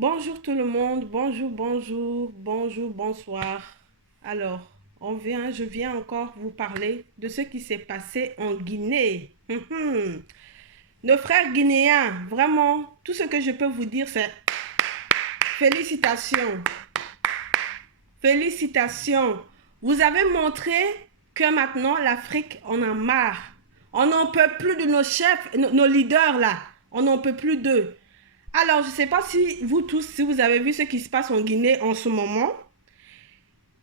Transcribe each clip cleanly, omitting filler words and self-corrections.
Bonjour tout le monde, bonjour, bonsoir. Alors, je viens encore vous parler de ce qui s'est passé en Guinée. Nos frères guinéens, vraiment, tout ce que je peux vous dire, c'est félicitations. Félicitations. Vous avez montré que maintenant, l'Afrique, on en a marre. On n'en peut plus de nos chefs, nos leaders là. On n'en peut plus d'eux. Alors, je ne sais pas si vous tous, si vous avez vu ce qui se passe en Guinée en ce moment.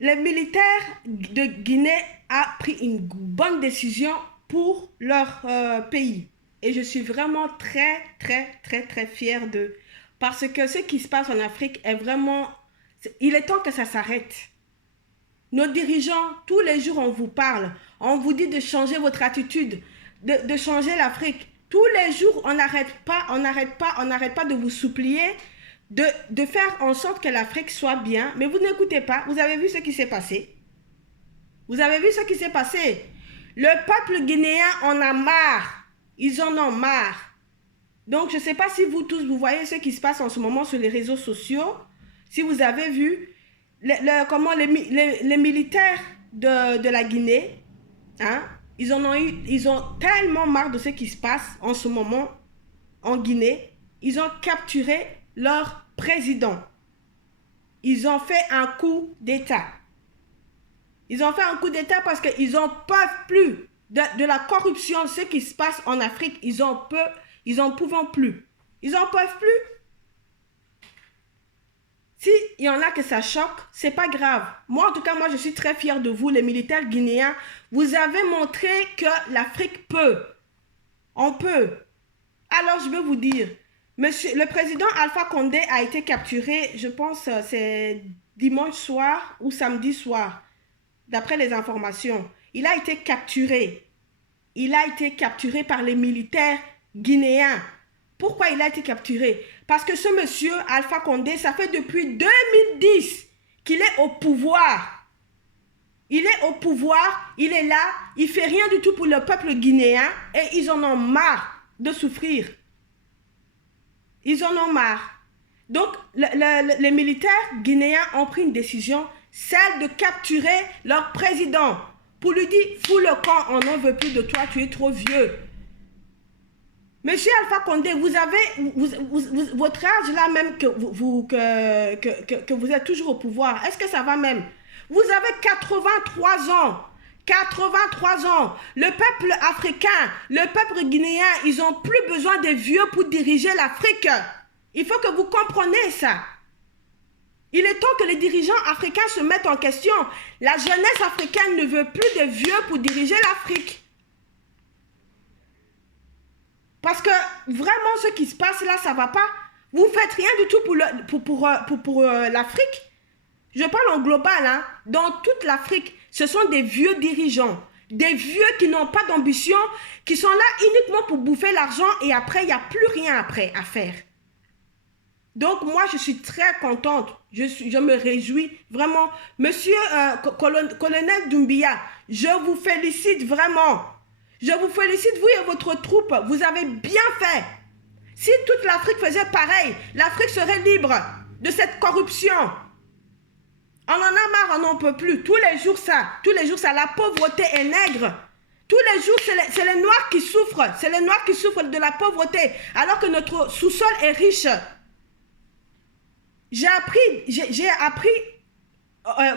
Les militaires de Guinée ont pris une bonne décision pour leur pays. Et je suis vraiment très fière d'eux. Parce que ce qui se passe en Afrique est vraiment... Il est temps que ça s'arrête. Nos dirigeants, tous les jours, on vous parle. On vous dit de changer votre attitude, de changer l'Afrique. Tous les jours, on n'arrête pas de vous supplier, de faire en sorte que l'Afrique soit bien. Mais vous n'écoutez pas. Vous avez vu ce qui s'est passé? Vous avez vu ce qui s'est passé? Le peuple guinéen en a marre. Ils en ont marre. Donc, je ne sais pas si vous tous, vous voyez ce qui se passe en ce moment sur les réseaux sociaux. Si vous avez vu les militaires de la Guinée, hein, ils ont tellement marre de ce qui se passe en ce moment en Guinée. Ils ont capturé leur président. Ils ont fait un coup d'État. Ils ont fait un coup d'État parce qu'ils n'en peuvent plus de la corruption, ce qui se passe en Afrique. Ils n'en peuvent plus. Ils n'en peuvent plus. S'il y en a que ça choque, c'est pas grave. Moi, en tout cas, je suis très fière de vous, les militaires guinéens. Vous avez montré que l'Afrique peut. On peut. Alors, je veux vous dire, le président Alpha Condé a été capturé, je pense, c'est dimanche soir ou samedi soir, d'après les informations. Il a été capturé. Il a été capturé par les militaires guinéens. Pourquoi il a été capturé? Parce que ce monsieur, Alpha Condé, ça fait depuis 2010 qu'il est au pouvoir. Il est au pouvoir, il est là, il ne fait rien du tout pour le peuple guinéen et ils en ont marre de souffrir. Ils en ont marre. Donc, les militaires guinéens ont pris une décision, celle de capturer leur président pour lui dire, fous le camp, on n'en veut plus de toi, tu es trop vieux. Monsieur Alpha Condé, vous avez votre âge là même que vous êtes toujours au pouvoir. Est-ce que ça va même? Vous avez 83 ans. 83 ans. Le peuple africain, le peuple guinéen, ils n'ont plus besoin des vieux pour diriger l'Afrique. Il faut que vous compreniez ça. Il est temps que les dirigeants africains se mettent en question. La jeunesse africaine ne veut plus de vieux pour diriger l'Afrique. Parce que vraiment, ce qui se passe là, ça ne va pas. Vous ne faites rien du tout pour l'Afrique. Je parle en global. Hein. Dans toute l'Afrique, ce sont des vieux dirigeants. Des vieux qui n'ont pas d'ambition, qui sont là uniquement pour bouffer l'argent et après, il n'y a plus rien après à faire. Donc, moi, je suis très contente. Je me réjouis vraiment. Monsieur colonel Doumbia, je vous félicite vraiment. Je vous félicite, vous et votre troupe, vous avez bien fait. Si toute l'Afrique faisait pareil, l'Afrique serait libre de cette corruption. On en a marre, on n'en peut plus. Tous les jours, la pauvreté est nègre. Tous les jours, c'est les Noirs qui souffrent. C'est les Noirs qui souffrent de la pauvreté, alors que notre sous-sol est riche. J'ai appris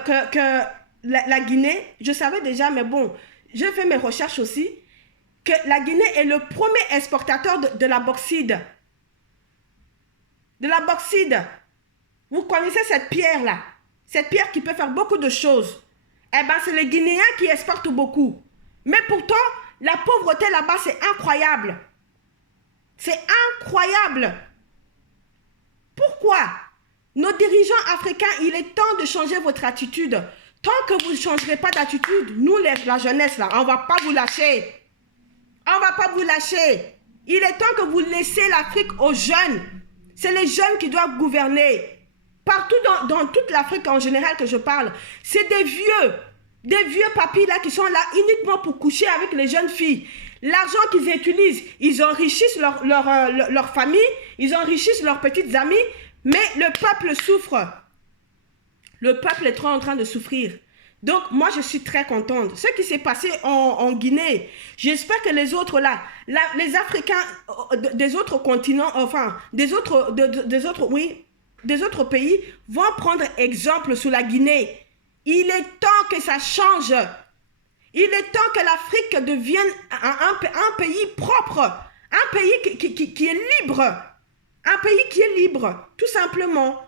que la Guinée, je savais déjà, mais bon, j'ai fait mes recherches aussi, que la Guinée est le premier exportateur de la bauxite. De la bauxite. Vous connaissez cette pierre-là? Cette pierre qui peut faire beaucoup de choses. Eh bien, c'est les Guinéens qui exportent beaucoup. Mais pourtant, la pauvreté là-bas, c'est incroyable. C'est incroyable. Pourquoi? Nos dirigeants africains, il est temps de changer votre attitude. Tant que vous ne changerez pas d'attitude, nous, la jeunesse, là, on ne va pas vous lâcher. On ne va pas vous lâcher. Il est temps que vous laissiez l'Afrique aux jeunes. C'est les jeunes qui doivent gouverner. Partout dans toute l'Afrique en général que je parle, c'est des vieux papis là qui sont là uniquement pour coucher avec les jeunes filles. L'argent qu'ils utilisent, ils enrichissent leur famille, ils enrichissent leurs petites amies, Mais le peuple souffre. Le peuple est trop en train de souffrir. Donc, moi, je suis très contente. Ce qui s'est passé en Guinée, j'espère que les autres là, les Africains des autres continents, enfin, des autres pays vont prendre exemple sur la Guinée. Il est temps que ça change. Il est temps que l'Afrique devienne un pays propre, un pays qui est libre. Un pays qui est libre, tout simplement.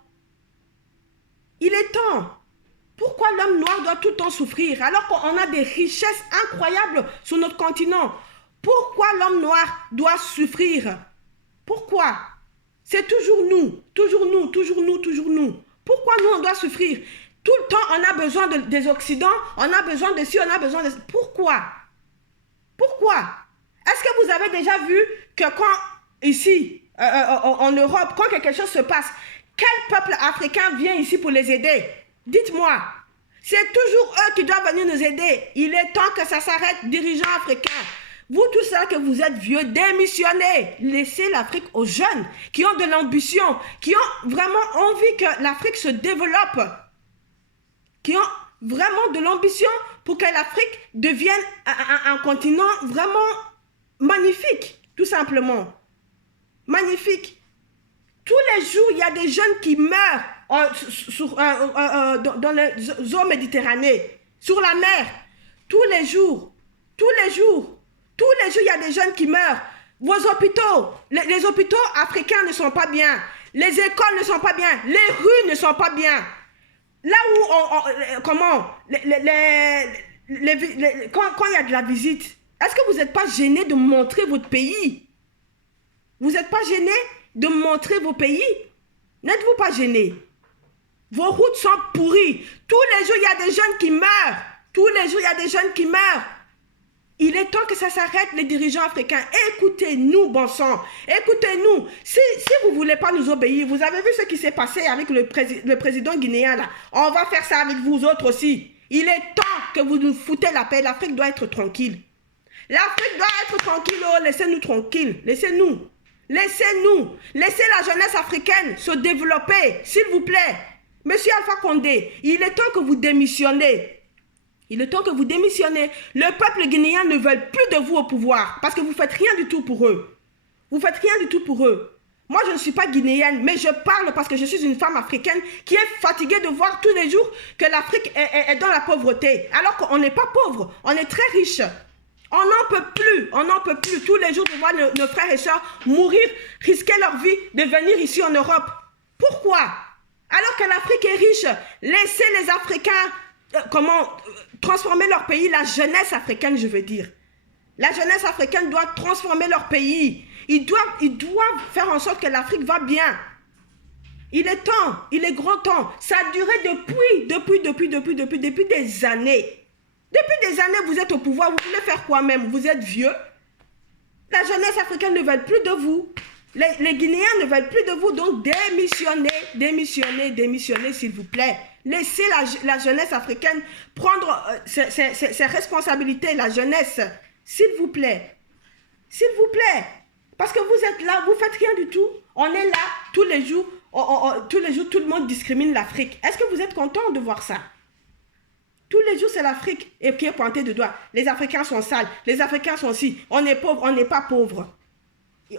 Il est temps. Pourquoi l'homme noir doit tout le temps souffrir alors qu'on a des richesses incroyables sur notre continent? Pourquoi l'homme noir doit souffrir? Pourquoi? C'est toujours nous, toujours nous, toujours nous, toujours nous. Pourquoi nous, on doit souffrir? Tout le temps, on a besoin des Occidents, on a besoin de ci, on a besoin de... Pourquoi? Pourquoi? Est-ce que vous avez déjà vu que quand, ici, en Europe, quand quelque chose se passe, quel peuple africain vient ici pour les aider? Dites-moi. C'est toujours eux qui doivent venir nous aider. Il est temps que ça s'arrête, dirigeants africains. Vous tous ceux que vous êtes vieux, démissionnez. Laissez l'Afrique aux jeunes qui ont de l'ambition, qui ont vraiment envie que l'Afrique se développe, qui ont vraiment de l'ambition pour que l'Afrique devienne un continent vraiment magnifique, tout simplement. Magnifique. Tous les jours, il y a des jeunes qui meurent dans les eaux méditerranéennes, sur la mer. Tous les jours, il y a des jeunes qui meurent. Vos hôpitaux, les hôpitaux africains ne sont pas bien. Les écoles ne sont pas bien. Les rues ne sont pas bien. Là où, quand il y a de la visite, est-ce que vous n'êtes pas gêné de montrer votre pays? Vous n'êtes pas gêné de montrer vos pays? N'êtes-vous pas gêné? Vos routes sont pourries. Tous les jours, il y a des jeunes qui meurent. Tous les jours, il y a des jeunes qui meurent. Il est temps que ça s'arrête, les dirigeants africains. Écoutez-nous, bon sang. Écoutez-nous. Si vous ne voulez pas nous obéir, vous avez vu ce qui s'est passé avec le président guinéen, là. On va faire ça avec vous autres aussi. Il est temps que vous nous foutez la paix. L'Afrique doit être tranquille. L'Afrique doit être tranquille. Oh, laissez-nous tranquille. Laissez-nous. Laissez-nous. Laissez la jeunesse africaine se développer, s'il vous plaît. Monsieur Alpha Condé, il est temps que vous démissionnez. Il est temps que vous démissionnez. Le peuple guinéen ne veut plus de vous au pouvoir parce que vous ne faites rien du tout pour eux. Vous ne faites rien du tout pour eux. Moi, je ne suis pas guinéenne, mais je parle parce que je suis une femme africaine qui est fatiguée de voir tous les jours que l'Afrique est dans la pauvreté. Alors qu'on n'est pas pauvre, on est très riche. On n'en peut plus, on n'en peut plus. Tous les jours de voir nos frères et sœurs mourir, risquer leur vie de venir ici en Europe. Pourquoi? Alors que l'Afrique est riche, laissez les Africains transformer leur pays, la jeunesse africaine, je veux dire. La jeunesse africaine doit transformer leur pays. Ils doivent faire en sorte que l'Afrique va bien. Il est temps, il est grand temps. Ça a duré depuis des années. Depuis des années, vous êtes au pouvoir, vous voulez faire quoi même? Vous êtes vieux. La jeunesse africaine ne veut plus de vous. Les Guinéens ne veulent plus de vous, donc démissionnez, s'il vous plaît. Laissez la jeunesse africaine prendre ses responsabilités, la jeunesse, s'il vous plaît. S'il vous plaît. Parce que vous êtes là, vous ne faites rien du tout. On est là tous les jours, tout le monde discrimine l'Afrique. Est-ce que vous êtes content de voir ça? Tous les jours, c'est l'Afrique qui est pointée de doigt. Les Africains sont sales, les Africains sont ci. On est pauvre, on n'est pas pauvre.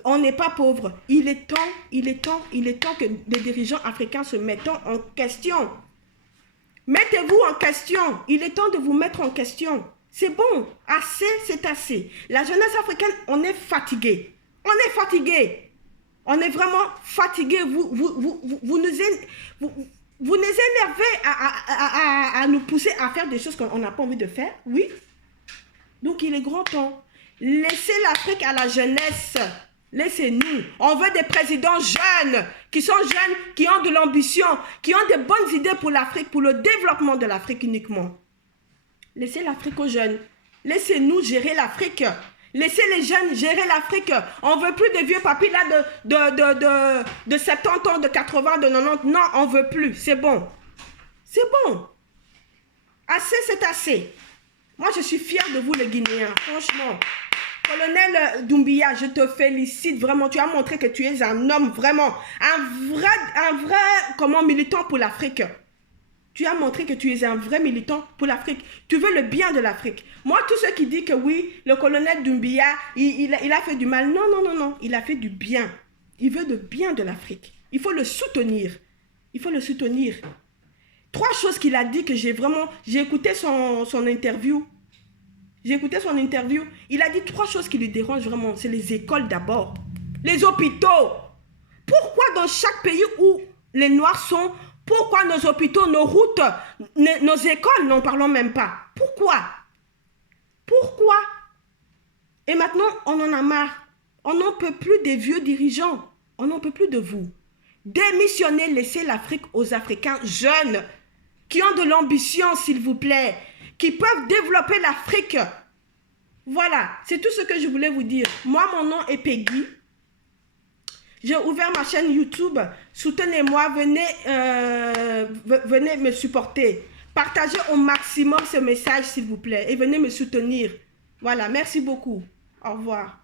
On n'est pas pauvre. Il est temps que les dirigeants africains se mettent en question. Mettez-vous en question. Il est temps de vous mettre en question. C'est bon. Assez, c'est assez. La jeunesse africaine, on est fatigué. On est fatigué. On est vraiment fatigué. Vous nous énervez à nous pousser à faire des choses qu'on n'a pas envie de faire. Oui. Donc, il est grand temps. Laissez l'Afrique à la jeunesse. Laissez-nous. On veut des présidents jeunes, qui sont jeunes, qui ont de l'ambition, qui ont de bonnes idées pour l'Afrique, pour le développement de l'Afrique uniquement. Laissez l'Afrique aux jeunes. Laissez-nous gérer l'Afrique. Laissez les jeunes gérer l'Afrique. On ne veut plus de vieux papis là de 70 ans, de 80, de 90. Non, on ne veut plus. C'est bon. C'est bon. Assez, c'est assez. Moi, je suis fière de vous, les Guinéens. Franchement. Colonel Doumbia, je te félicite vraiment. Tu as montré que tu es un homme vraiment, un vrai comment, militant pour l'Afrique. Tu as montré que tu es un vrai militant pour l'Afrique. Tu veux le bien de l'Afrique. Moi, tous ceux qui disent que oui, le colonel Doumbia, il a fait du mal. Non, non, non, non. Il a fait du bien. Il veut le bien de l'Afrique. Il faut le soutenir. Il faut le soutenir. 3 choses qu'il a dit que j'ai vraiment... J'ai écouté son interview. J'ai écouté son interview. Il a dit 3 choses qui lui dérangent vraiment. C'est les écoles d'abord. Les hôpitaux. Pourquoi dans chaque pays où les Noirs sont... Pourquoi nos hôpitaux, nos routes, nos écoles, n'en parlons même pas? Pourquoi? Pourquoi? Et maintenant, on en a marre. On n'en peut plus des vieux dirigeants. On n'en peut plus de vous. Démissionnez, laissez l'Afrique aux Africains jeunes qui ont de l'ambition, s'il vous plaît, qui peuvent développer l'Afrique. Voilà, c'est tout ce que je voulais vous dire. Moi, mon nom est Peggy. J'ai ouvert ma chaîne YouTube. Soutenez-moi, venez me supporter. Partagez au maximum ce message, s'il vous plaît, et venez me soutenir. Voilà, merci beaucoup. Au revoir.